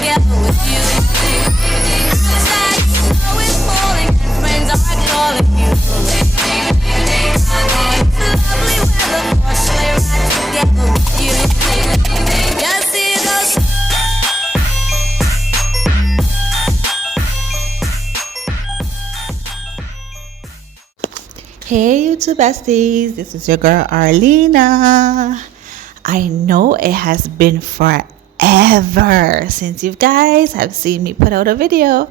together with you. It's like snow is falling and friends are calling you. It's lovely weather for a sleigh ride together with you. Yes, it goes. Hey YouTube besties, this is your girl Arlena. I know it has been forever since you guys have seen me put out a video.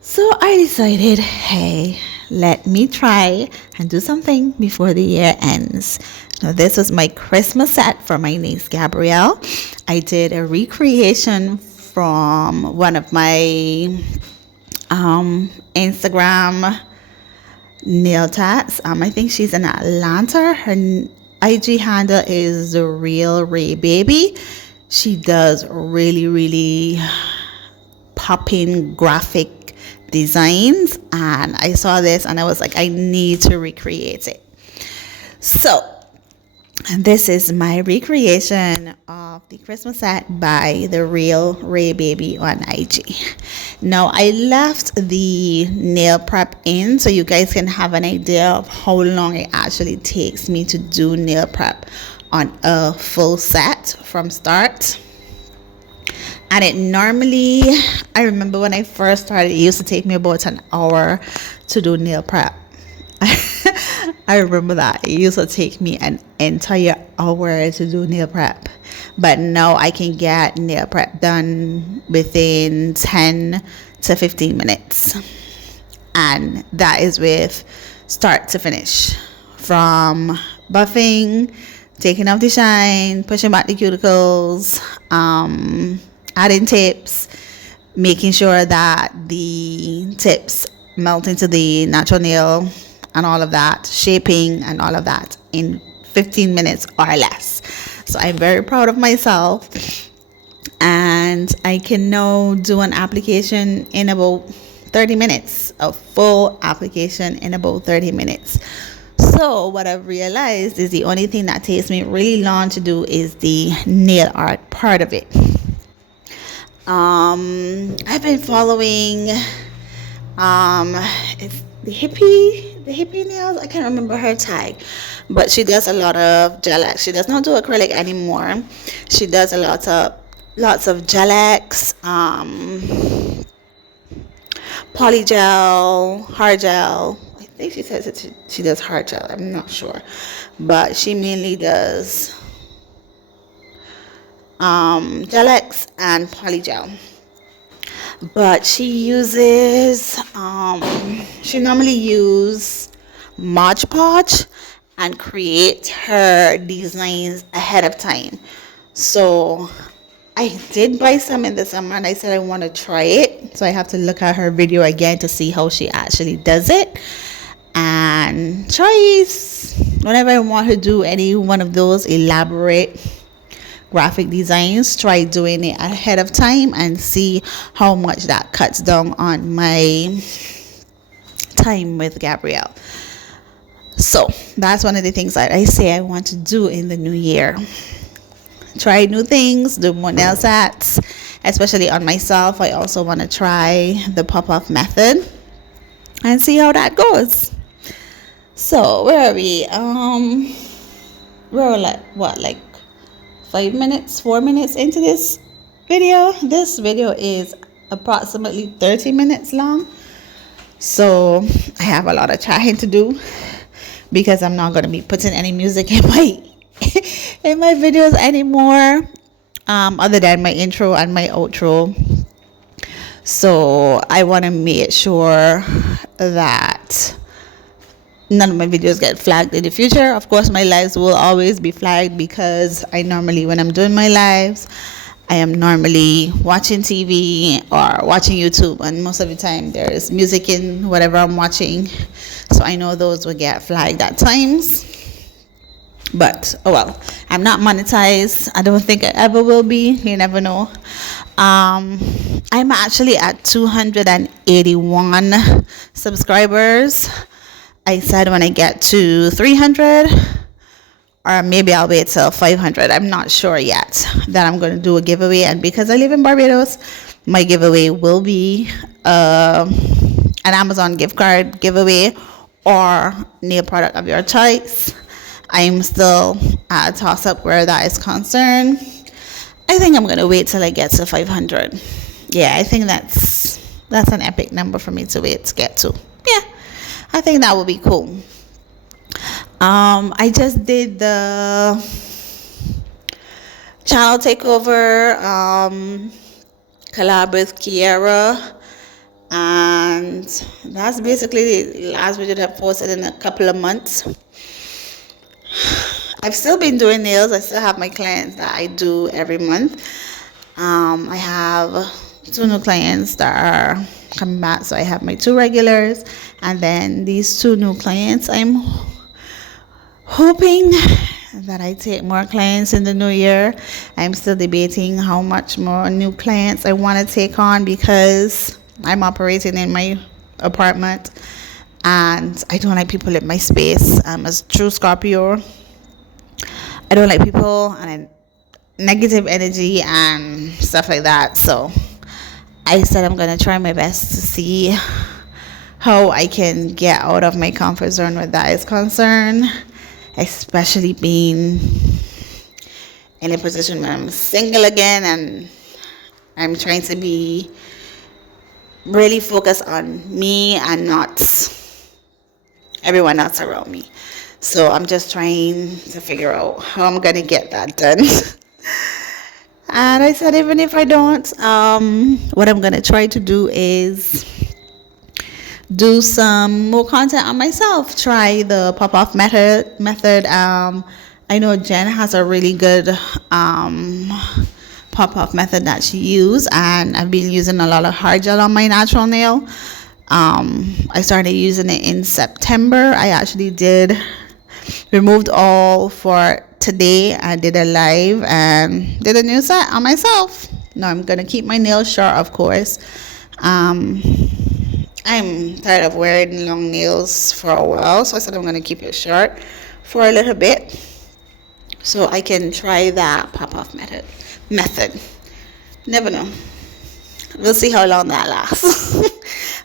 So I decided, hey, let me try and do something before the year ends. Now this was my Christmas set for my niece Gabrielle. I did a recreation from one of my Instagram nail tats. I think she's in Atlanta. Her IG handle is The Real Ray Baby. She does really popping graphic designs, and I saw this and I was like, I need to recreate it. So this is my recreation of the Christmas set by The Real Ray Baby on IG. Now I left the nail prep in so you guys can have an idea of how long it actually takes me to do nail prep on a full set from start. And it normally, I remember when I first started, it used to take me about an hour to do nail prep. I remember that. It used to take me an entire hour to do nail prep. But now I can get nail prep done within 10 to 15 minutes. And that is with start to finish. From buffing, taking off the shine, pushing back the cuticles, adding tips, making sure that the tips melt into the natural nail, and all of that, shaping and all of that in 15 minutes or less. So I'm very proud of myself, and I can now do an application in about 30 minutes, a full application in about 30 minutes. So what I've realized is the only thing that takes me really long to do is the nail art part of it. I've been following it's the hippie nails. I can't remember her tag, but she does a lot of gel-X. She does not do acrylic anymore. She does lots of gel-X, polygel, hard gel. I think she says she does hard gel. I'm not sure, but she mainly does gel-X and polygel. But she uses she normally use Mod Podge and create her designs ahead of time. So I did buy some in the summer, and I said I want to try it, so I have to look at her video again to see how she actually does it, and try whenever I want to do any one of those elaborate graphic designs, try doing it ahead of time and see how much that cuts down on my time with Gabrielle. So that's one of the things that I say I want to do in the new year. Try new things, do more nail sets, especially on myself. I also want to try the pop-off method and see how that goes. So where are we? We're like 4 minutes into this video. This video is approximately 30 minutes long, so I have a lot of chatting to do because I'm not going to be putting any music in my videos anymore, other than my intro and my outro. So I want to make sure that none of my videos get flagged in the future. Of course, my lives will always be flagged because I normally, when I'm doing my lives, I am normally watching TV or watching YouTube, and most of the time there is music in whatever I'm watching. So I know those will get flagged at times. But, oh well, I'm not monetized. I don't think I ever will be. You never know. I'm actually at 281 subscribers. I said when I get to 300 or maybe I'll wait till 500. I'm not sure yet that I'm going to do a giveaway. And because I live in Barbados, my giveaway will be an Amazon gift card giveaway or nail product of your choice. I'm still at a toss up where that is concerned. I think I'm going to wait till I get to 500. Yeah, I think that's an epic number for me to wait to get to. Yeah, I think that would be cool. I just did the channel takeover collab with Kiera, and that's basically the last video that I've posted in a couple of months. I've still been doing nails. I still have my clients that I do every month. I have 2 new clients that are coming back, so I have my 2 regulars, and then these 2 new clients. I'm hoping that I take more clients in the new year. I'm still debating how much more new clients I want to take on because I'm operating in my apartment and I don't like people in my space. I'm a true Scorpio. I don't like people and negative energy and stuff like that. So I said I'm going to try my best to see how I can get out of my comfort zone where that is concerned, especially being in a position where I'm single again and I'm trying to be really focused on me and not everyone else around me. So I'm just trying to figure out how I'm going to get that done. And I said, even if I don't, what I'm going to try to do is do some more content on myself. Try the pop-off method. I know Jen has a really good pop-off method that she uses, and I've been using a lot of hard gel on my natural nail. I started using it in September. I actually removed all for today. I did a live and did a new set on myself. Now I'm gonna keep my nails short, of course. I'm tired of wearing long nails for a while, so I said I'm gonna keep it short for a little bit so I can try that pop-off method. Never know. We'll see how long that lasts.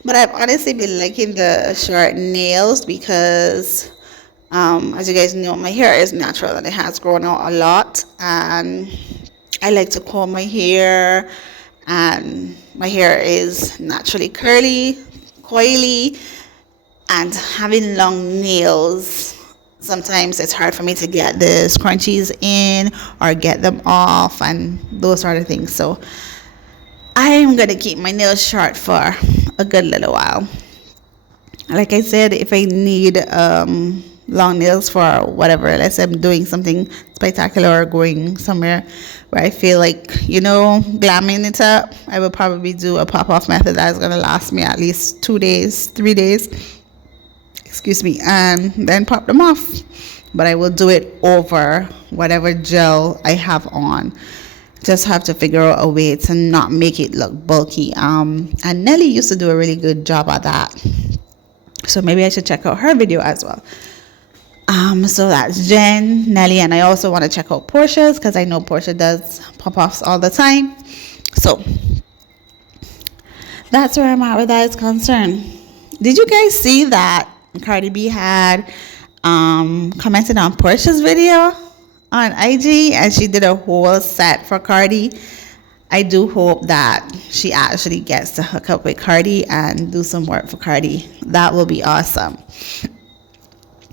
But I've honestly been liking the short nails because as you guys know, my hair is natural and it has grown out a lot, and I like to comb my hair, and my hair is naturally curly, coily, and having long nails, sometimes it's hard for me to get the scrunchies in or get them off and those sort of things. So I'm gonna keep my nails short for a good little while. Like I said, if I need long nails for whatever, let's say I'm doing something spectacular or going somewhere where I feel like, glamming it up, I will probably do a pop-off method that is going to last me at least 2 days, 3 days, and then pop them off. But I will do it over whatever gel I have on. Just have to figure out a way to not make it look bulky. And Nelly used to do a really good job at that, so maybe I should check out her video as well. So that's Jen, Nelly, and I also want to check out Portia's because I know Portia does pop-offs all the time. So that's where I'm at with that is concerned. Did you guys see that Cardi B had commented on Portia's video on IG, and she did a whole set for Cardi? I do hope that she actually gets to hook up with Cardi and do some work for Cardi. That will be awesome.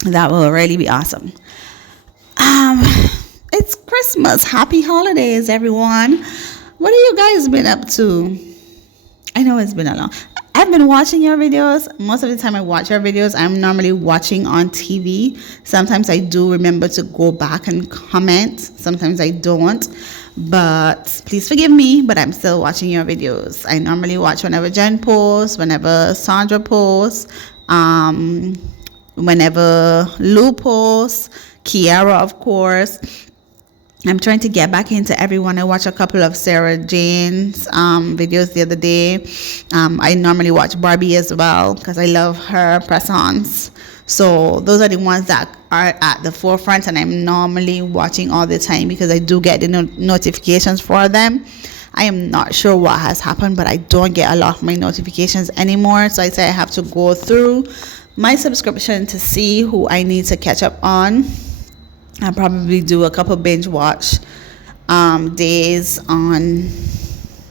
That will really be awesome. It's Christmas. Happy holidays, everyone. What have you guys been up to? I know it's been a long. I've been watching your videos. Most of the time I watch your videos, I'm normally watching on TV. Sometimes I do remember to go back and comment. Sometimes I don't. But please forgive me, but I'm still watching your videos. I normally watch whenever Jen posts, whenever Sandra posts, whenever Lou posts, Kiara, of course. I'm trying to get back into everyone. I watched a couple of Sarah Jane's videos the other day. I normally watch Barbie as well because I love her press-ons. So those are the ones that are at the forefront, and I'm normally watching all the time because I do get the notifications for them. I am not sure what has happened, but I don't get a lot of my notifications anymore. So I say I have to go through my subscription to see who I need to catch up on. I'll probably do a couple binge watch days on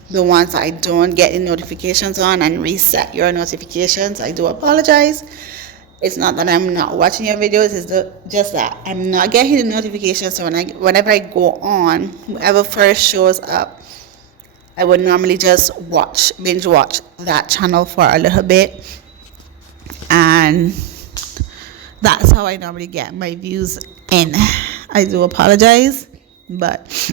the ones I don't get the notifications on, and reset your notifications. I do apologize. It's not that I'm not watching your videos, it's just that I'm not getting the notifications. So whenever I go on, whoever first shows up, I would normally just binge watch that channel for a little bit, and that's how I normally get my views in. I do apologize, but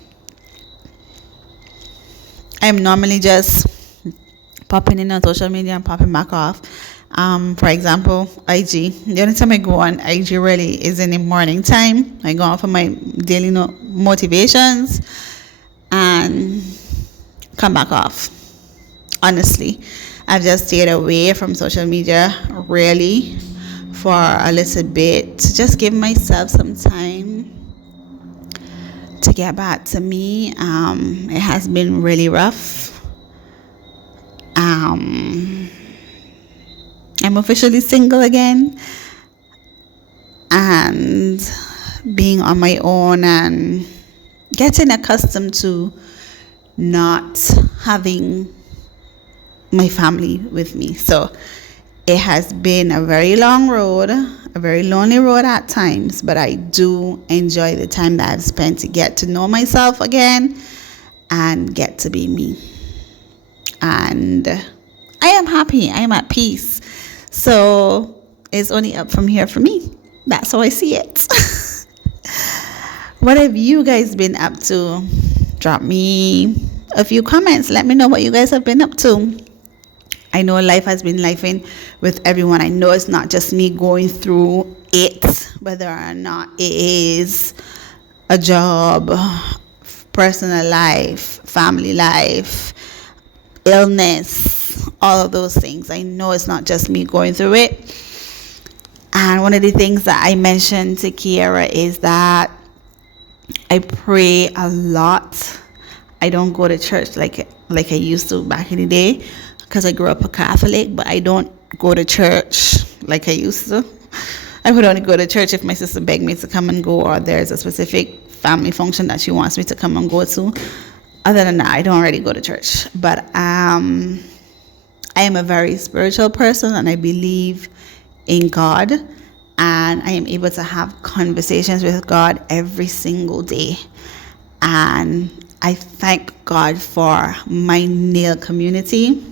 I'm normally just popping in on social media and popping back off. For example, IG. The only time I go on IG really is in the morning time. I go on for my daily motivations and come back off. Honestly, I've just stayed away from social media really for a little bit to just give myself some time to get back to me. It has been really rough. I'm officially single again, and being on my own and getting accustomed to not having my family with me. So it has been a very long road, a very lonely road at times, but I do enjoy the time that I've spent to get to know myself again and get to be me. And I am happy. I am at peace. So it's only up from here for me. That's how I see it. What have you guys been up to? Drop me a few comments. Let me know what you guys have been up to. I know life has been lifing with everyone. I know it's not just me going through it, whether or not it is a job, personal life, family life, illness, all of those things. I know it's not just me going through it. And one of the things that I mentioned to Kiara is that I pray a lot. I don't go to church like I used to back in the day, because I grew up a Catholic, but I don't go to church like I used to. I would only go to church if my sister begged me to come and go, or there's a specific family function that she wants me to come and go to. Other than that, I don't really go to church. But I am a very spiritual person, and I believe in God, and I am able to have conversations with God every single day. And I thank God for my nail community.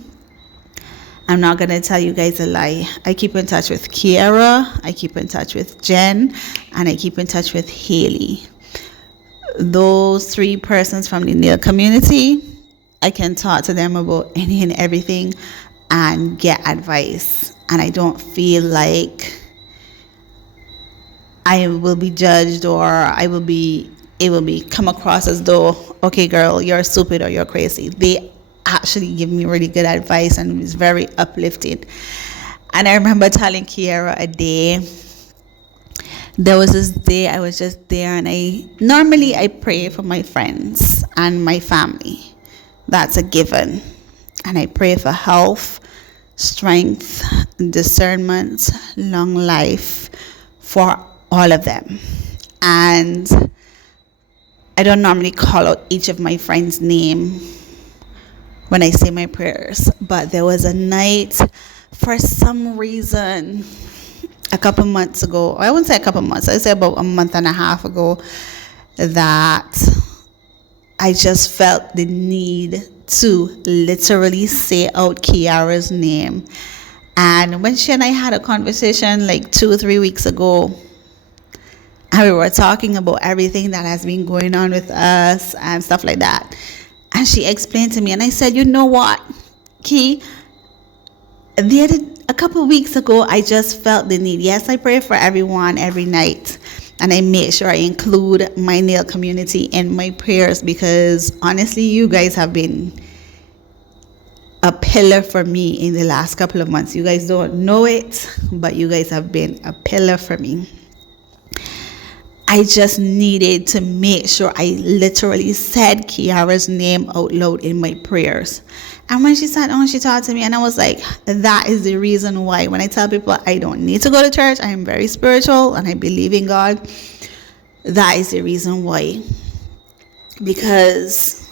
I'm not going to tell you guys a lie. I keep in touch with Kiara, I keep in touch with Jen, and I keep in touch with Haley. Those three persons from the nail community, I can talk to them about any and everything and get advice. And I don't feel like I will be judged, or it will be come across as though, okay girl, you're stupid or you're crazy. They actually give me really good advice, and it's very uplifting. And I remember telling Kiara a day, there was this day I was just there, and I pray for my friends and my family. That's a given. And I pray for health, strength, discernment, long life for all of them. And I don't normally call out each of my friends' name when I say my prayers, but there was a night, for some reason, a couple months ago, I wouldn't say a couple months, I'd say about a month and a half ago, that I just felt the need to literally say out Kiara's name. And when she and I had a conversation like 2 or 3 weeks ago, and we were talking about everything that has been going on with us and stuff like that, and she explained to me, and I said, you know what, Ki, a couple of weeks ago, I just felt the need. Yes, I pray for everyone every night, and I make sure I include my nail community in my prayers, because honestly, you guys have been a pillar for me in the last couple of months. You guys don't know it, but you guys have been a pillar for me. I just needed to make sure I literally said Kiara's name out loud in my prayers. And when she sat down, she talked to me, and I was like, that is the reason why when I tell people I don't need to go to church, I am very spiritual and I believe in God. That is the reason why. Because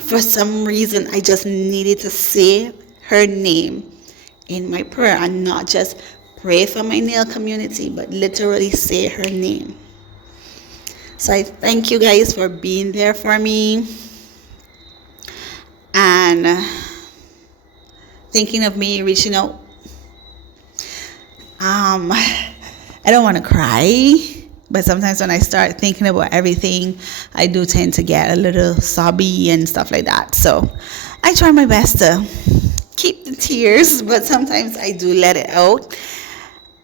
for some reason, I just needed to say her name in my prayer and not just pray for my nail community, but literally say her name. So I thank you guys for being there for me and thinking of me, reaching out. I don't want to cry, but sometimes when I start thinking about everything, I do tend to get a little sobby and stuff like that. So I try my best to keep the tears, but sometimes I do let it out.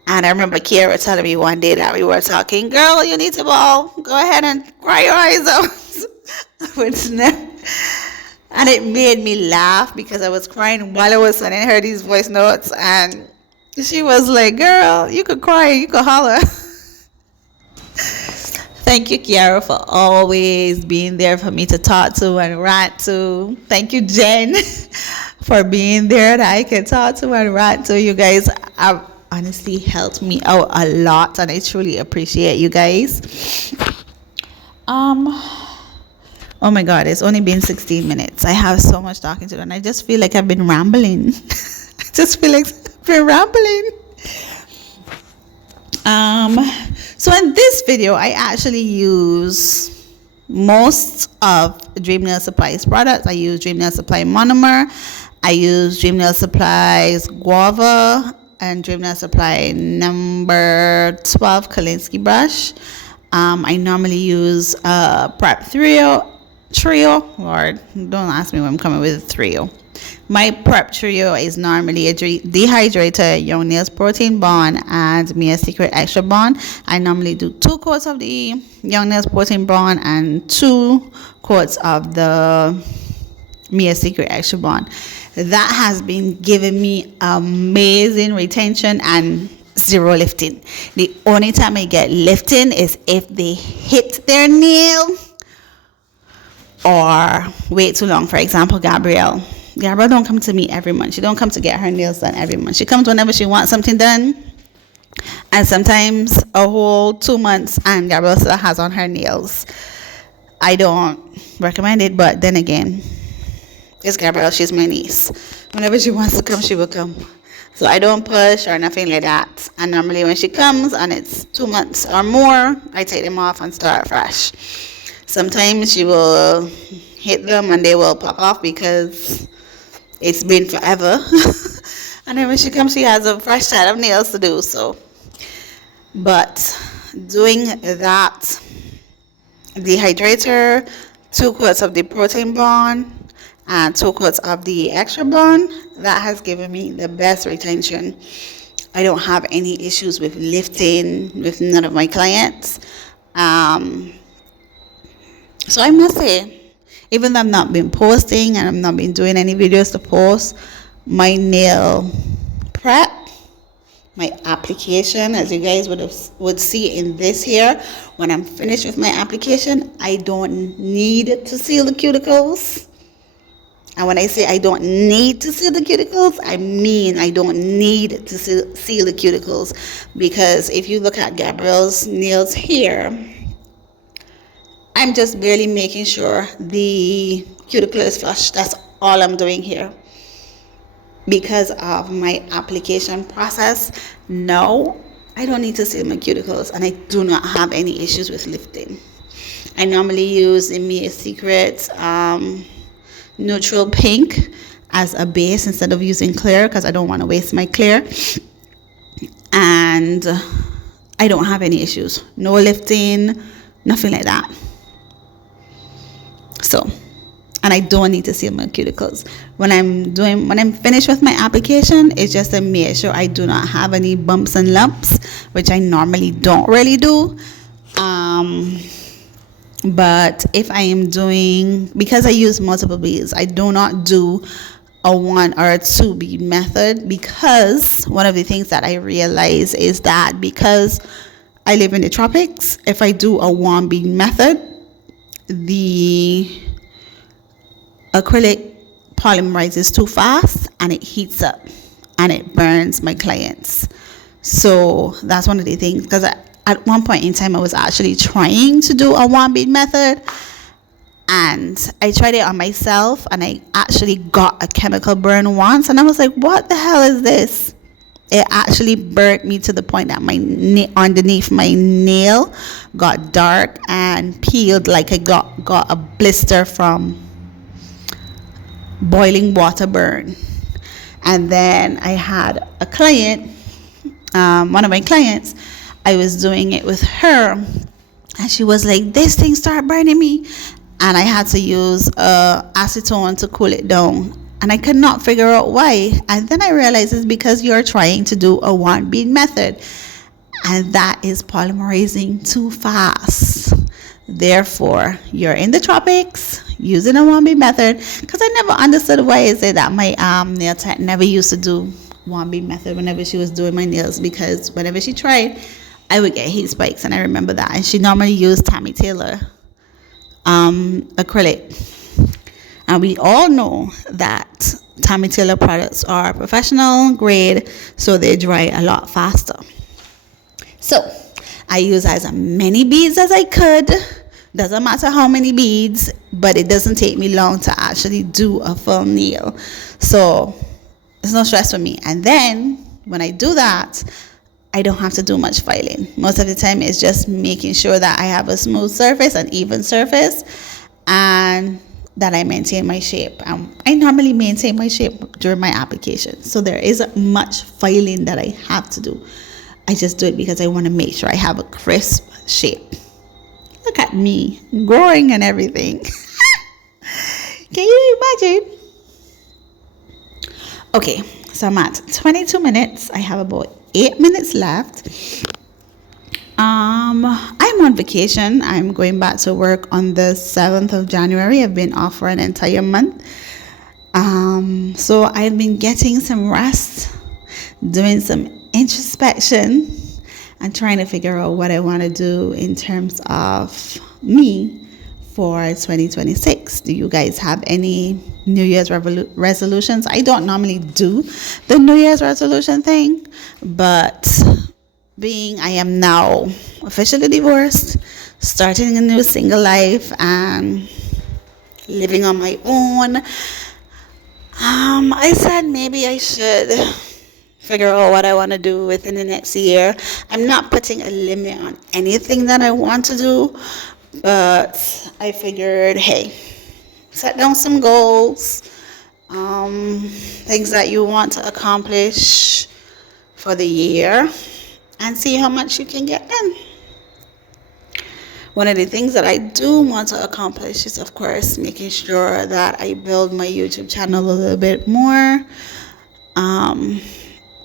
And I remember Kiara telling me one day that we were talking, girl, you need to bawl. Go ahead and cry your eyes out. And it made me laugh because I was crying while I was sending her these voice notes. And she was like, girl, you could cry, you could holler. Thank you, Kiara, for always being there for me to talk to and rant to. Thank you, Jen, for being there that I can talk to and rant to. You guys have honestly helped me out a lot, and I truly appreciate you guys. Oh my God, it's only been 16 minutes. I have so much talking to do, and I just feel like I've been rambling. I just feel like I've been rambling. So in this video, I actually use most of DreamNailSupplies products. I use DreamNailSupplies Monomer. I use DreamNailSupplies Guava and DreamNailSupplies number 12 Kolinsky Brush. I normally use Prep Trio. Lord, don't ask me when I'm coming with a trio. My Prep Trio is normally a dehydrator, Young Nails Protein Bond, and Mia Secret Extra Bond. I normally do 2 coats of the Young Nails Protein Bond and 2 coats of the Mia Secret Extra Bond. That has been giving me amazing retention and zero lifting. The only time I get lifting is if they hit their nail or wait too long. For example, Gabrielle don't come to me every month. She don't come to get her nails done every month. She comes whenever she wants something done, and sometimes a whole 2 months and Gabrielle still has on her nails. I don't recommend it, but then again, it's Gabrielle. She's my niece. Whenever she wants to come, she will come. So I don't push or nothing like that. And normally when she comes and it's 2 months or more, I take them off and start fresh. Sometimes she will hit them and they will pop off because it's been forever. And then when she comes, she has a fresh set of nails to do. So, but doing that dehydrator, 2 coats of the protein bond, and 2 coats of the extra bond, that has given me the best retention. I don't have any issues with lifting with none of my clients. So I must say, even though I've not been posting and I've not been doing any videos to post, my nail prep, my application, as you guys would see in this here, when I'm finished with my application, I don't need to seal the cuticles. And when I say I don't need to seal the cuticles, I mean I don't need to seal the cuticles. Because if you look at Gabrielle's nails here, I'm just barely making sure the cuticle is flush. That's all I'm doing here. Because of my application process, no, I don't need to seal my cuticles, and I do not have any issues with lifting. I normally use the Mia Secret neutral pink as a base instead of using clear, because I don't want to waste my clear. And I don't have any issues. No lifting, nothing like that. So, and I don't need to seal my cuticles. When I'm finished with my application, it's just to make sure I do not have any bumps and lumps, which I normally don't really do. But if I am doing, because I use multiple beads, I do not do a 1 or a 2 bead method, because one of the things that I realize is that because I live in the tropics, if I do a 1 bead method, the acrylic polymerizes too fast and it heats up and it burns my clients. So that's one of the things, because at one point in time I was actually trying to do a 1 bead method, and I tried it on myself and I actually got a chemical burn once, and I was like, what the hell is this? It actually burnt me to the point that my underneath my nail got dark and peeled, like I got a blister from boiling water burn. And then I had a client, one of my clients, I was doing it with her, and she was like, this thing started burning me, and I had to use acetone to cool it down, and I could not figure out why. And then I realized it's because you're trying to do a 1 bead method, and that is polymerizing too fast. Therefore, you're in the tropics using a 1 bead method, because I never understood why is it that my nail tech never used to do 1 bead method whenever she was doing my nails, because whenever she tried, I would get heat spikes, and I remember that. And she normally used Tammy Taylor acrylic, and we all know that Tammy Taylor products are professional grade, so they dry a lot faster. So I use as many beads as I could. Doesn't matter how many beads, but it doesn't take me long to actually do a full nail, so it's no stress for me. And then when I do that, I don't have to do much filing. Most of the time it's just making sure that I have a smooth surface, an even surface, and that I maintain my shape. I normally maintain my shape during my application, so there isn't much filing that I have to do. I just do it because I want to make sure I have a crisp shape. Look at me growing and everything. Can you imagine? Okay, so I'm at 22 minutes. I have about 8 minutes left. I'm on vacation. I'm going back to work on the 7th of January. I've been off for an entire month. So I've been getting some rest, doing some introspection, and trying to figure out what I want to do in terms of me for 2026. Do you guys have any New Year's resolutions? I don't normally do the New Year's resolution thing, but being I am now officially divorced, starting a new single life, and living on my own, I said maybe I should figure out what I want to do within the next year. I'm not putting a limit on anything that I want to do, but I figured, hey, set down some goals, things that you want to accomplish for the year, and see how much you can get done. One of the things that I do want to accomplish is, of course, making sure that I build my YouTube channel a little bit more.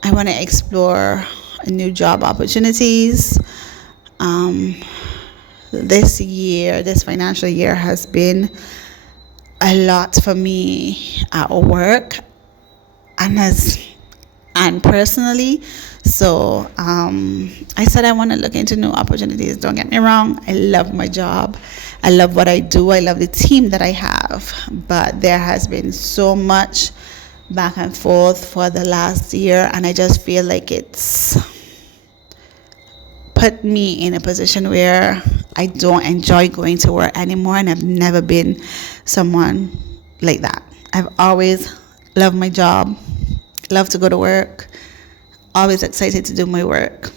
I want to explore new job opportunities. This financial year has been a lot for me at work and personally. So I said I want to look into new opportunities. Don't get me wrong, I love my job. I love what I do. I love the team that I have. But there has been so much back and forth for the last year, and I just feel like it's put me in a position where I don't enjoy going to work anymore, and I've never been someone like that. I've always loved my job, love to go to work, always excited to do my work,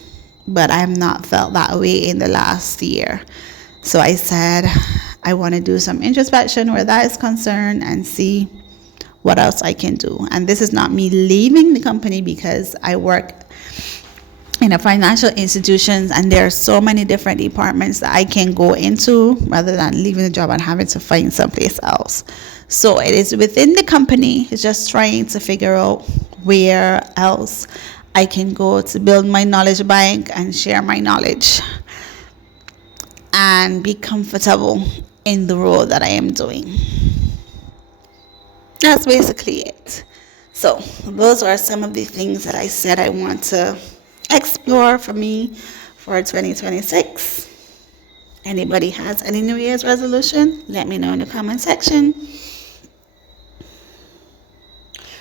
but I have not felt that way in the last year. So I said I want to do some introspection where that is concerned and see what else I can do. And this is not me leaving the company, because I work in a financial institutions and there are so many different departments that I can go into rather than leaving the job and having to find someplace else. So it is within the company. It's just trying to figure out where else I can go to build my knowledge bank and share my knowledge and be comfortable in the role that I am doing. That's basically it. So those are some of the things that I said I want to explore for me for 2026. Anybody has any New Year's resolution? Let me know in the comment section.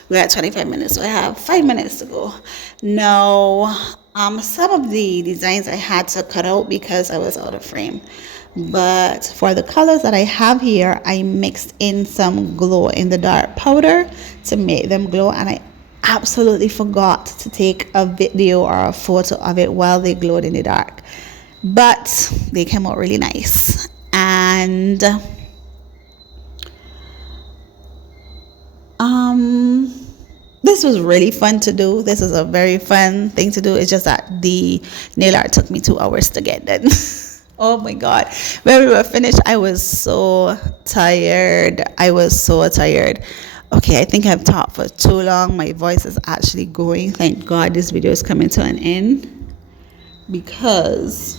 We're at 25 minutes, so I have 5 minutes to go. Now, some of the designs I had to cut out because I was out of frame. But for the colors that I have here, I mixed in some glow in the dark powder to make them glow, and I absolutely forgot to take a video or a photo of it while they glowed in the dark. But they came out really nice. And this was really fun to do. This is a very fun thing to do. It's just that the nail art took me 2 hours to get done. Oh my God. When we were finished, I was so tired. Okay, I think I've talked for too long. My voice is actually going. Thank God this video is coming to an end, because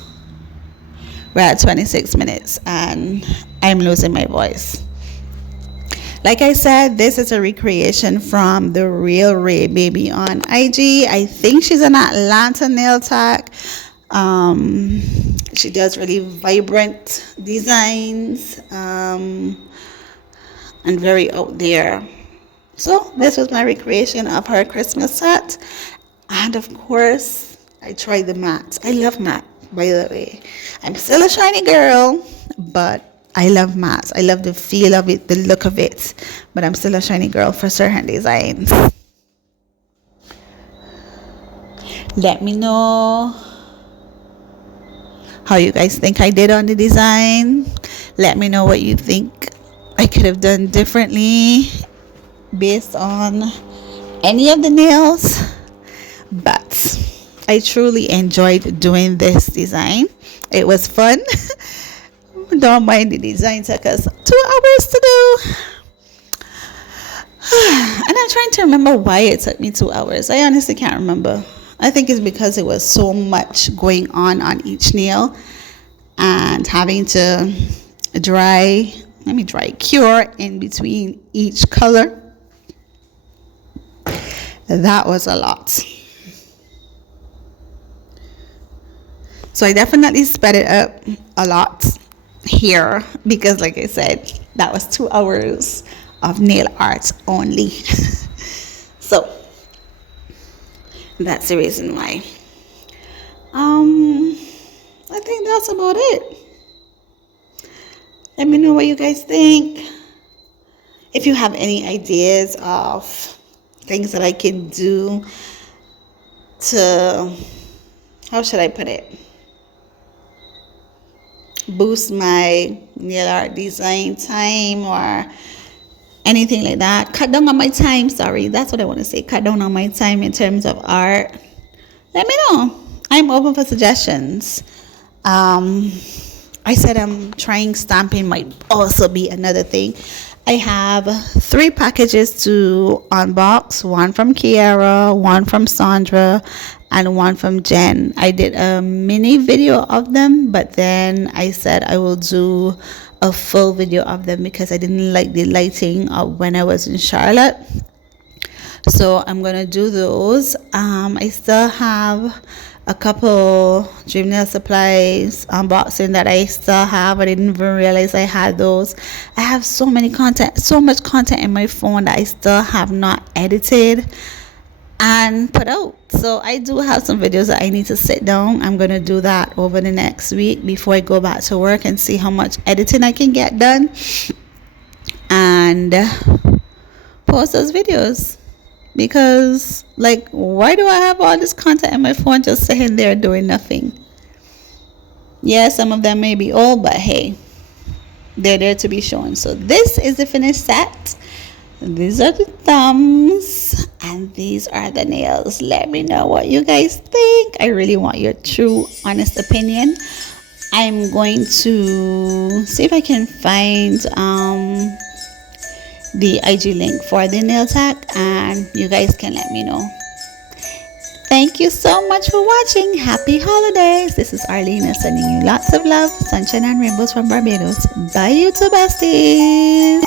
we're at 26 minutes and I'm losing my voice. Like I said, this is a recreation from the Real Ray Baby on IG. I think she's an Atlanta nail tech. She does really vibrant designs and very out there. So this was my recreation of her Christmas set. And of course, I tried the matte. I love matte, by the way. I'm still a shiny girl, but I love matte. I love the feel of it, the look of it. But I'm still a shiny girl for certain designs. Let me know how you guys think I did on the design. Let me know what you think I could have done differently based on any of the nails. But I truly enjoyed doing this design. It was fun. Don't mind the design took us 2 hours to do. And I'm trying to remember why it took me 2 hours. I honestly can't remember. I think it's because it was so much going on each nail and having to cure in between each color. That was a lot. So I definitely sped it up a lot here because, like I said, that was 2 hours of nail art only. So that's the reason why. I think that's about it. Let me know what you guys think. If you have any ideas of things that I can do to, how should I put it, boost my nail art design time or anything like that, cut down on my time, that's what I want to say, cut down on my time in terms of art, let me know. I'm open for suggestions. I said I'm trying stamping, might also be another thing. I have 3 packages to unbox, one from Kiara, one from Sandra, and one from Jen. I did a mini video of them, but then I said I will do a full video of them because I didn't like the lighting of when I was in Charlotte. So I'm gonna do those. I still have a couple DreamNailSupplies unboxing that I still have. I didn't even realize I had those. I have so much content in my phone that I still have not edited and put out. So I do have some videos that I need to sit down. I'm gonna do that over the next week before I go back to work and see how much editing I can get done and post those videos. Because, like, why do I have all this content in my phone just sitting there doing nothing? Yeah, some of them may be old, but hey, they're there to be shown. So this is the finished set. These are the thumbs and these are the nails. Let me know what you guys think. I really want your true, honest opinion. I'm going to see if I can find the IG link for the nail tag and you guys can let me know. Thank you so much for watching. Happy holidays. This is Arlena sending you lots of love, sunshine and rainbows from Barbados. Bye, YouTube besties.